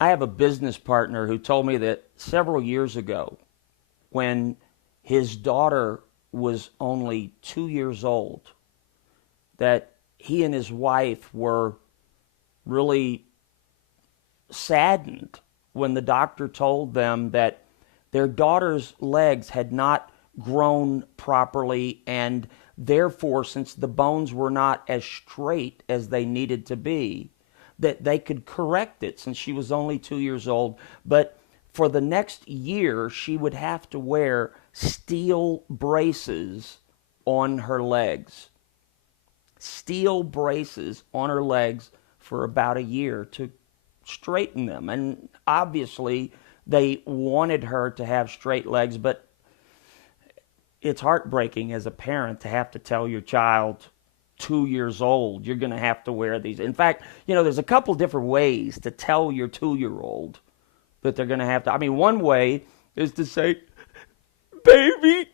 I have a business partner who told me that several years ago, when his daughter was only 2 years old, that he and his wife were really saddened when the doctor told them that their daughter's legs had not grown properly, and therefore, since the bones were not as straight as they needed to be, that they could correct it since she was only 2 years old. But for the next year, she would have to wear steel braces on her legs. Steel braces on her legs for about a year to straighten them. And obviously, they wanted her to have straight legs, but it's heartbreaking as a parent to have to tell your child, 2 years old, you're going to have to wear these. In fact, there's a couple different ways to tell your 2-year-old that they're going to have to. I mean, one way is to say, baby,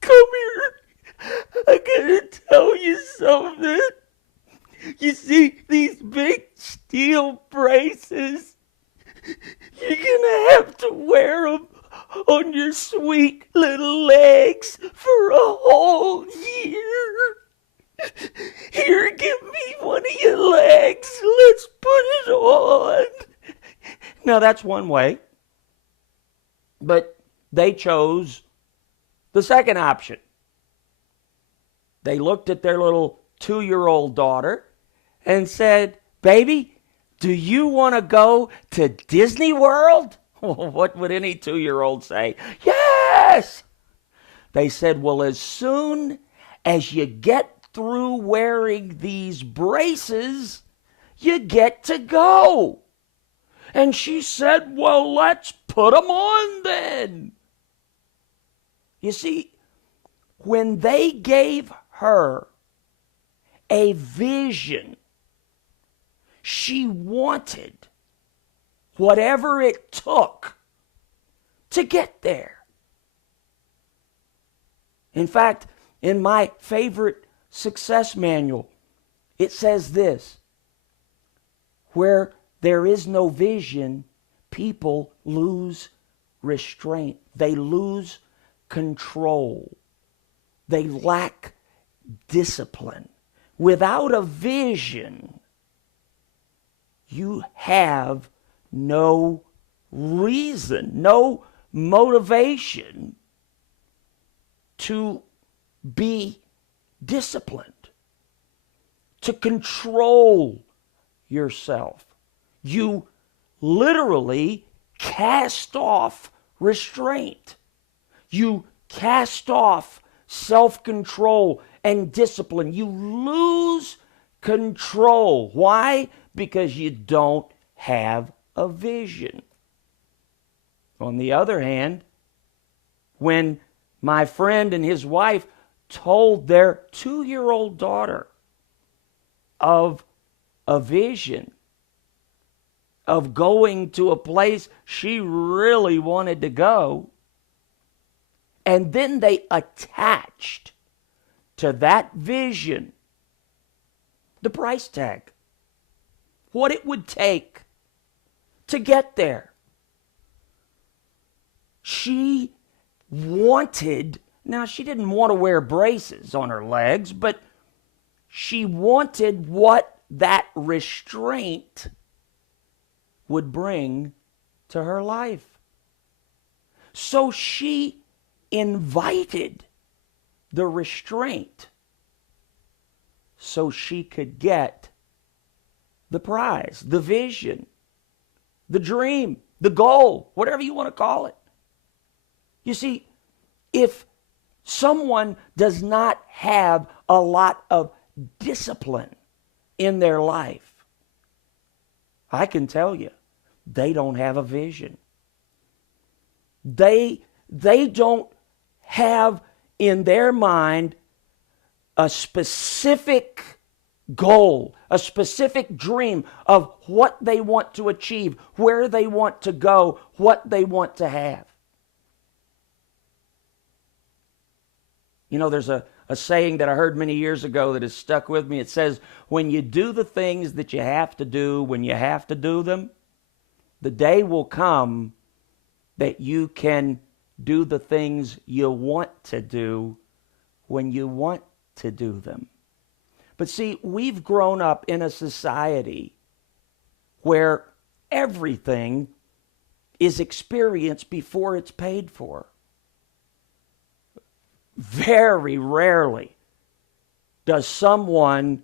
come here. I gotta tell you something. You see these big steel braces? You're gonna have to wear them on your sweet little legs for a whole year. Here, give me one of your legs. Let's put it on. Now, that's one way. But they chose the second option. They looked at their little 2-year-old daughter and said, baby, do you want to go to Disney World? What would any 2-year-old say? Yes! They said, well, as soon as you get through wearing these braces, you get to go. And she said, well, let's put them on then. You see, when they gave her a vision, she wanted whatever it took to get there. In fact, in my favorite success manual, it says this: where there is no vision, people lose restraint. They lose control. They lack discipline. Without a vision, you have no reason, no motivation to be disciplined, to control yourself. You literally cast off restraint. You cast off self-control and discipline. You lose control. Why? Because you don't have a vision. On the other hand, when my friend and his wife told their 2-year-old daughter of a vision of going to a place she really wanted to go, and then they attached to that vision the price tag, what it would take to get there. She wanted, now she didn't want to wear braces on her legs, but she wanted what that restraint would bring to her life. So she invited the restraint so she could get the prize, the vision, the dream, the goal, whatever you want to call it. You see, if someone does not have a lot of discipline in their life, I can tell you, they don't have a vision. They don't have in their mind a specific goal, a specific dream of what they want to achieve, where they want to go, what they want to have. You know, there's a saying that I heard many years ago that has stuck with me. It says, when you do the things that you have to do when you have to do them, The day will come that you can do the things you want to do when you want to do them. But see, we've grown up in a society where everything is experienced before it's paid for. Very rarely does someone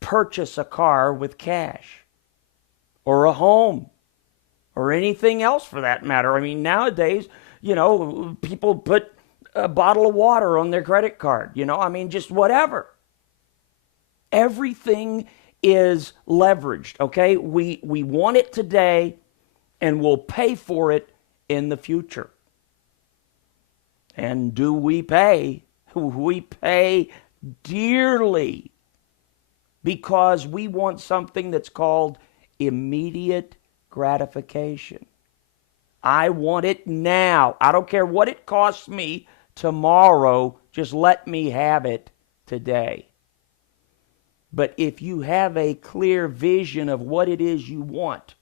purchase a car with cash or a home or anything else for that matter. I mean, nowadays, people put a bottle of water on their credit card, just whatever. Everything is leveraged, okay? We want it today and we'll pay for it in the future. And do we pay? We pay dearly because we want something that's called immediate gratification. I want it now. I don't care what it costs me tomorrow. Just let me have it today. But if you have a clear vision of what it is you want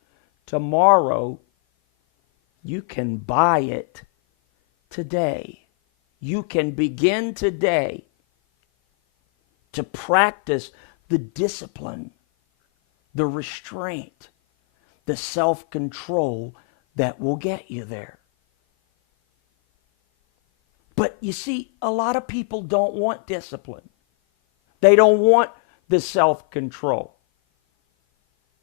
tomorrow, you can buy it today. You can begin today to practice the discipline, the restraint, the self-control that will get you there. But you see, a lot of people don't want discipline. They don't want the self-control.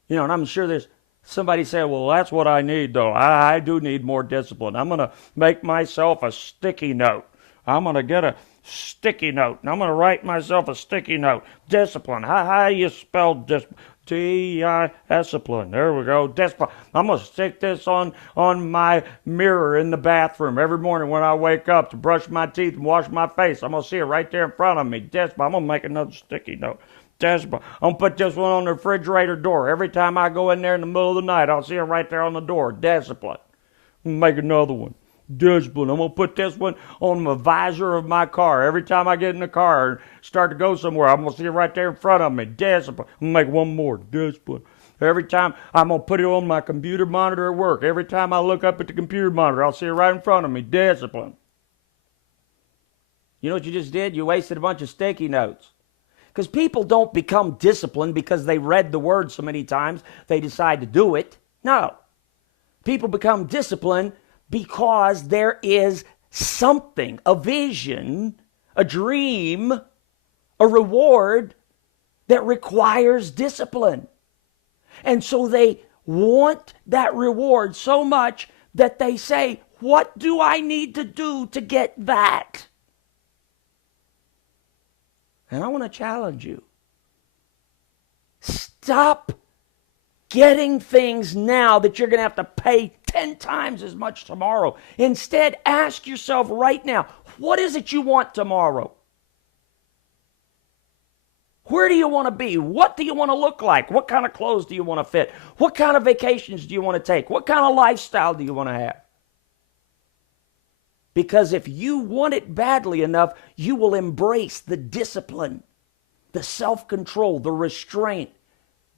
And I'm sure there's somebody saying, well, that's what I need, though. I do need more discipline. I'm going to make myself a sticky note. I'm going to get a sticky note, and I'm going to write myself a sticky note. Discipline. How you spell discipline? Discipline. There we go. Discipline. I'm going to stick this on my mirror in the bathroom every morning when I wake up to brush my teeth and wash my face. I'm going to see it right there in front of me. Discipline. I'm going to make another sticky note. Discipline. I'm going to put this one on the refrigerator door. Every time I go in there in the middle of the night, I'll see it right there on the door. Discipline. I'm going to make another one. Discipline. I'm going to put this one on the visor of my car. Every time I get in the car and start to go somewhere, I'm going to see it right there in front of me. Discipline. I'm going to make one more. Discipline. Every time I'm going to put it on my computer monitor at work. Every time I look up at the computer monitor, I'll see it right in front of me. Discipline. You know what you just did? You wasted a bunch of sticky notes. Because people don't become disciplined because they read the word so many times they decide to do it. No. People become disciplined because there is something, a vision, a dream, a reward that requires discipline. And so they want that reward so much that they say, what do I need to do to get that? And I want to challenge you. Stop getting things now that you're going to have to pay 10 times as much tomorrow. Instead, ask yourself right now, what is it you want tomorrow? Where do you want to be? What do you want to look like? What kind of clothes do you want to fit? What kind of vacations do you want to take? What kind of lifestyle do you want to have? Because if you want it badly enough, you will embrace the discipline, the self-control, the restraint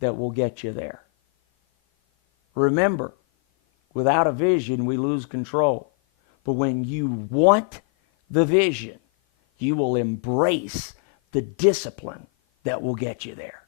that will get you there. Remember, without a vision, we lose control. But when you want the vision, you will embrace the discipline that will get you there.